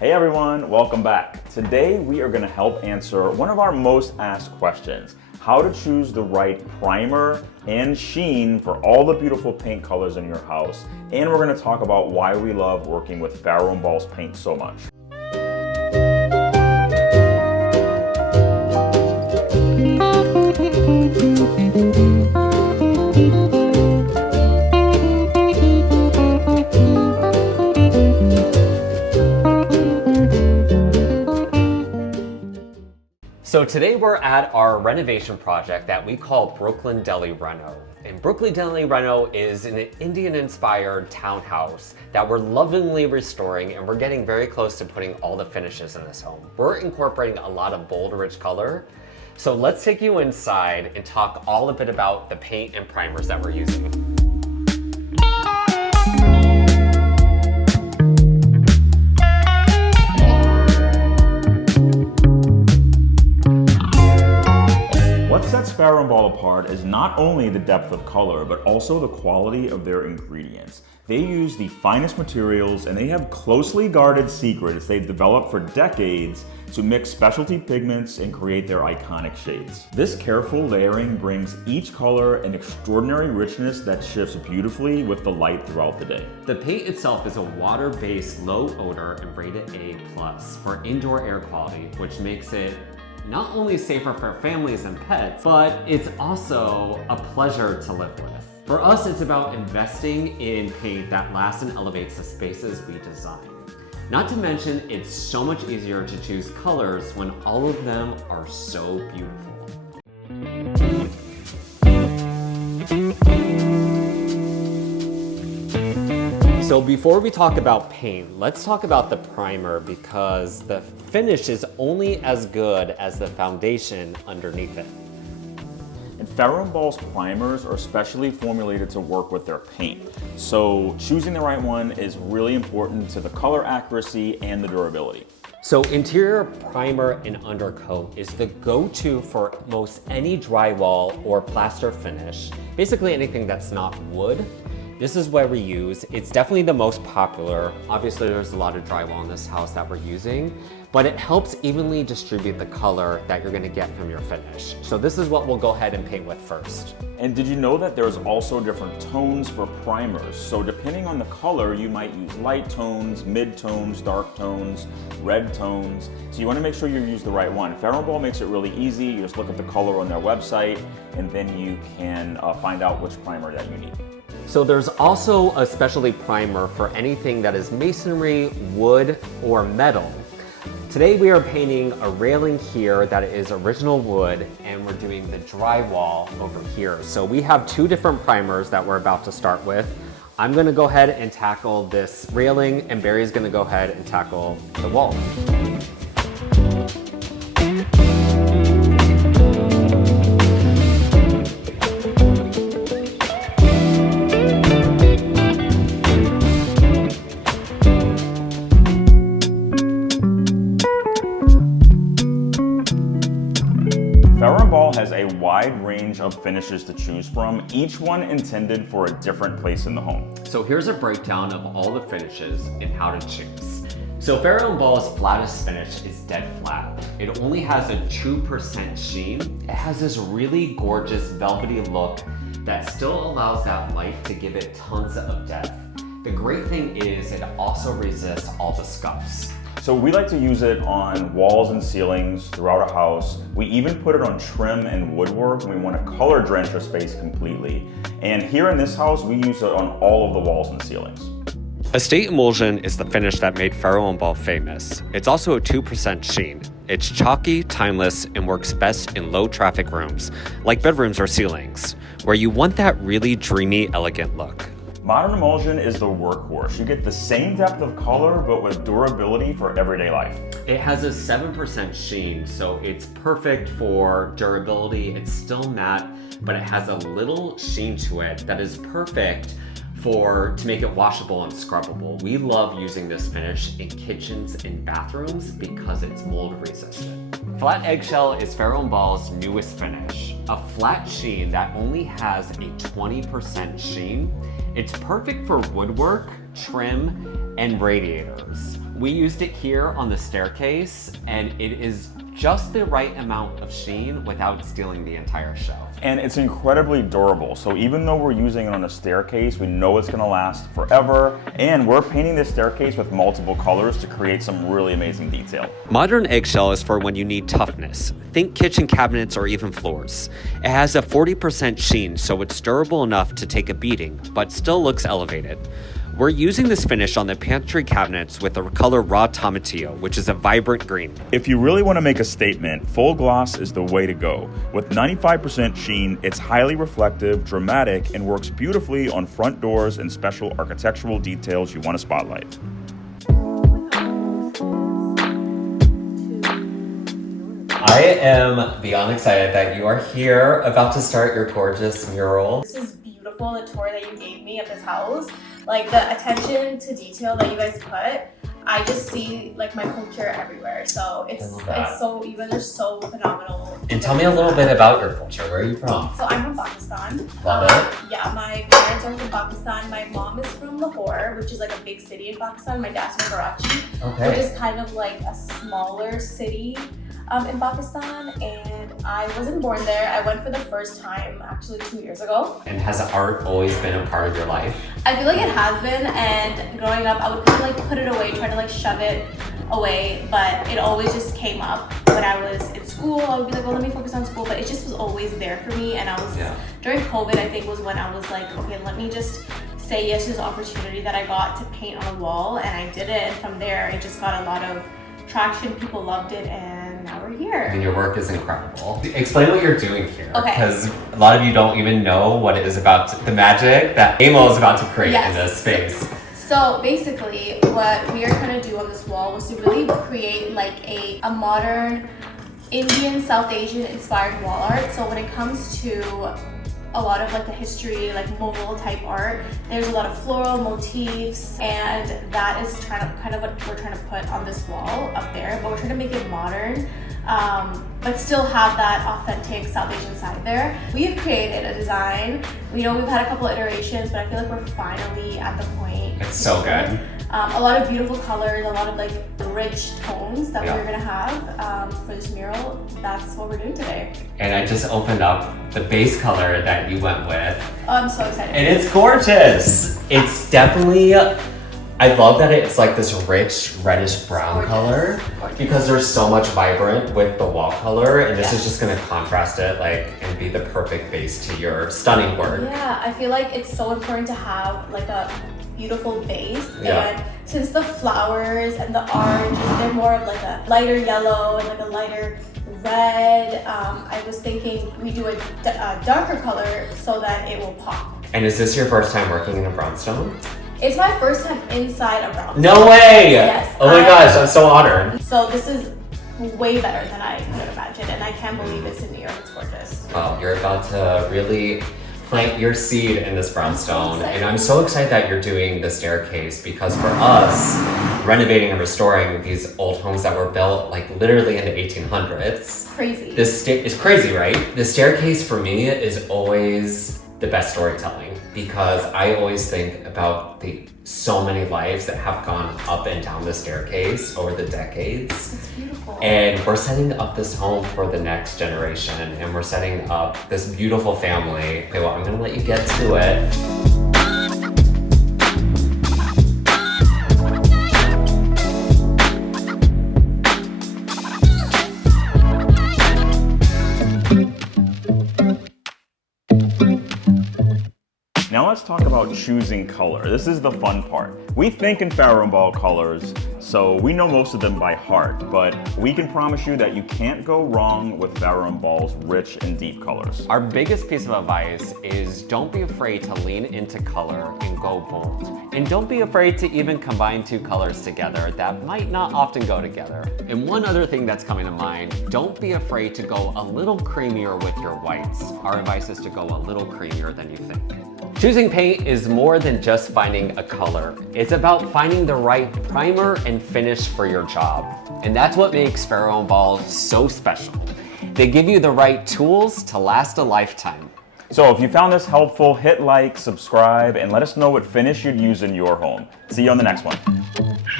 Hey everyone, welcome back. Today we are going to help answer one of our most asked questions, how to choose the right primer and sheen for all the beautiful paint colors in your house. And we're going to talk about why we love working with Farrow Ball's paint so much. So today we're at our renovation project that we call Brooklyn Delhi Reno. And Brooklyn Delhi Reno is an Indian-inspired townhouse that we're lovingly restoring, and we're getting very close to putting all the finishes in this home. We're incorporating a lot of bold, rich color. So let's take you inside and talk all a bit about the paint and primers that we're using. What sets Farrow Ball apart is not only the depth of color, but also the quality of their ingredients. They use the finest materials and they have closely guarded secrets they've developed for decades to mix specialty pigments and create their iconic shades. This careful layering brings each color an extraordinary richness that shifts beautifully with the light throughout the day. The paint itself is a water-based, low odor and rated A+ for indoor air quality, which makes it not only safer for families and pets, but it's also a pleasure to live with. For us, it's about investing in paint that lasts and elevates the spaces we design. Not to mention, it's so much easier to choose colors when all of them are so beautiful. So before we talk about paint, let's talk about the primer, because the finish is only as good as the foundation underneath it. And Farrow Ball's primers are specially formulated to work with their paint. So choosing the right one is really important to the color accuracy and the durability. So interior primer and undercoat is the go-to for most any drywall or plaster finish. Basically anything that's not wood. This is what we use. It's definitely the most popular. Obviously, there's a lot of drywall in this house that we're using, but it helps evenly distribute the color that you're gonna get from your finish. So this is what we'll go ahead and paint with first. And did you know that there's also different tones for primers? So depending on the color, you might use light tones, mid tones, dark tones, red tones. So you wanna make sure you use the right one. Farrow Ball makes it really easy. You just look at the color on their website, and then you can find out which primer that you need. So there's also a specialty primer for anything that is masonry, wood, or metal. Today we are painting a railing here that is original wood, and we're doing the drywall over here. So we have two different primers that we're about to start with. I'm gonna go ahead and tackle this railing, and Barry's gonna go ahead and tackle the wall. Farrow Ball has a wide range of finishes to choose from, each one intended for a different place in the home. So here's a breakdown of all the finishes and how to choose. So Farrow Ball's flattest finish is dead flat. It only has a 2% sheen. It has this really gorgeous velvety look that still allows that light to give it tons of depth. The great thing is it also resists all the scuffs. So we like to use it on walls and ceilings throughout a house. We even put it on trim and woodwork when we want to color drench a space completely. And here in this house, we use it on all of the walls and ceilings. Estate emulsion is the finish that made Farrow Ball famous. It's also a 2% sheen. It's chalky, timeless, and works best in low traffic rooms, like bedrooms or ceilings, where you want that really dreamy, elegant look. Modern emulsion is the workhorse. You get the same depth of color, but with durability for everyday life. It has a 7% sheen, so it's perfect for durability. It's still matte, but it has a little sheen to it that is perfect to make it washable and scrubbable. We love using this finish in kitchens and bathrooms because it's mold resistant. Flat eggshell is Farrow Ball's newest finish. A flat sheen that only has a 20% sheen. It's perfect for woodwork, trim, and radiators. We used it here on the staircase, and it is just the right amount of sheen without stealing the entire show. And it's incredibly durable, so even though we're using it on a staircase, we know it's gonna last forever, and we're painting this staircase with multiple colors to create some really amazing detail. Modern eggshell is for when you need toughness. Think kitchen cabinets or even floors. It has a 40% sheen, so it's durable enough to take a beating, but still looks elevated. We're using this finish on the pantry cabinets with the color Raw Tomatillo, which is a vibrant green. If you really want to make a statement, full gloss is the way to go. With 95% sheen, it's highly reflective, dramatic, and works beautifully on front doors and special architectural details you want to spotlight. I am beyond excited that you are here, about to start your gorgeous mural. This is beautiful, the tour that you gave me of this house. Like the attention to detail that you guys put, I just see like my culture everywhere. So it's so, you guys are so phenomenal. And tell me a little bit about your culture. Where are you from? So I'm from Pakistan. Love it. Yeah, my parents are from Pakistan. My mom is from Lahore, which is like a big city in Pakistan. My dad's from Karachi, which is kind of like a smaller city in Pakistan, and I wasn't born there. I went for the first time actually 2 years ago. And has art always been a part of your life? I feel like it has been, and growing up I would kind of like put it away, try to like shove it away, but it always just came up when I was in school. I would be like, well, let me focus on school, but it just was always there for me. And I was, during COVID, I think was when I was like, okay, let me just say yes to this opportunity that I got to paint on a wall, and I did it. And from there, it just got a lot of traction. People loved it, and now we're here. And your work is incredible. Explain what you're doing here. Okay. Because a lot of you don't even know what it is about, the magic that Amo is about to create in this space. So basically, what we are trying to do on this wall was to really create like a modern Indian, South Asian inspired wall art. So when it comes to a lot of like the history, like Mughal type art, there's a lot of floral motifs, and that is kind of what we're trying to put on this wall up there, but we're trying to make it modern, but still have that authentic South Asian side there. We have created a design. We know we've had a couple of iterations, but I feel like we're finally at the point. It's so good. A lot of beautiful colors, a lot of like rich tones that we're gonna have for this mural. That's what we're doing today. And I just opened up the base color that you went with. Oh, I'm so excited. And it's gorgeous. It's definitely, I love that it's like this rich reddish brown color, because there's so much vibrant with the wall color, and this is just gonna contrast it like and be the perfect base to your stunning work. Yeah, I feel like it's so important to have like a beautiful base, and since the flowers and the orange, they're more of like a lighter yellow and like a lighter red, I was thinking we do a darker color so that it will pop. And is this your first time working in a brownstone? It's my first time inside a brownstone. No way! Yes. Oh my gosh, I'm so honored. So this is way better than I could imagine, and I can't believe it's in New York. It's gorgeous. Well, you're about to really plant your seed in this brownstone, and I'm so excited that you're doing the staircase, because for us, renovating and restoring these old homes that were built like literally in the 1800s. Crazy. It's crazy, right? The staircase for me is always the best storytelling, because I always think about the so many lives that have gone up and down the staircase over the decades. It's beautiful. And we're setting up this home for the next generation, and we're setting up this beautiful family. Okay, well, I'm gonna let you get to it. Now let's talk about choosing color. This is the fun part. We think in Farrow Ball colors, so we know most of them by heart, but we can promise you that you can't go wrong with Farrow Ball's rich and deep colors. Our biggest piece of advice is don't be afraid to lean into color and go bold. And don't be afraid to even combine two colors together that might not often go together. And one other thing that's coming to mind, don't be afraid to go a little creamier with your whites. Our advice is to go a little creamier than you think. Choosing paint is more than just finding a color. It's about finding the right primer and finish for your job. And that's what makes Farrow Ball so special. They give you the right tools to last a lifetime. So if you found this helpful, hit like, subscribe, and let us know what finish you'd use in your home. See you on the next one.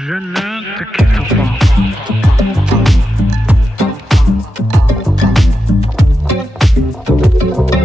Je ne te quitte pas.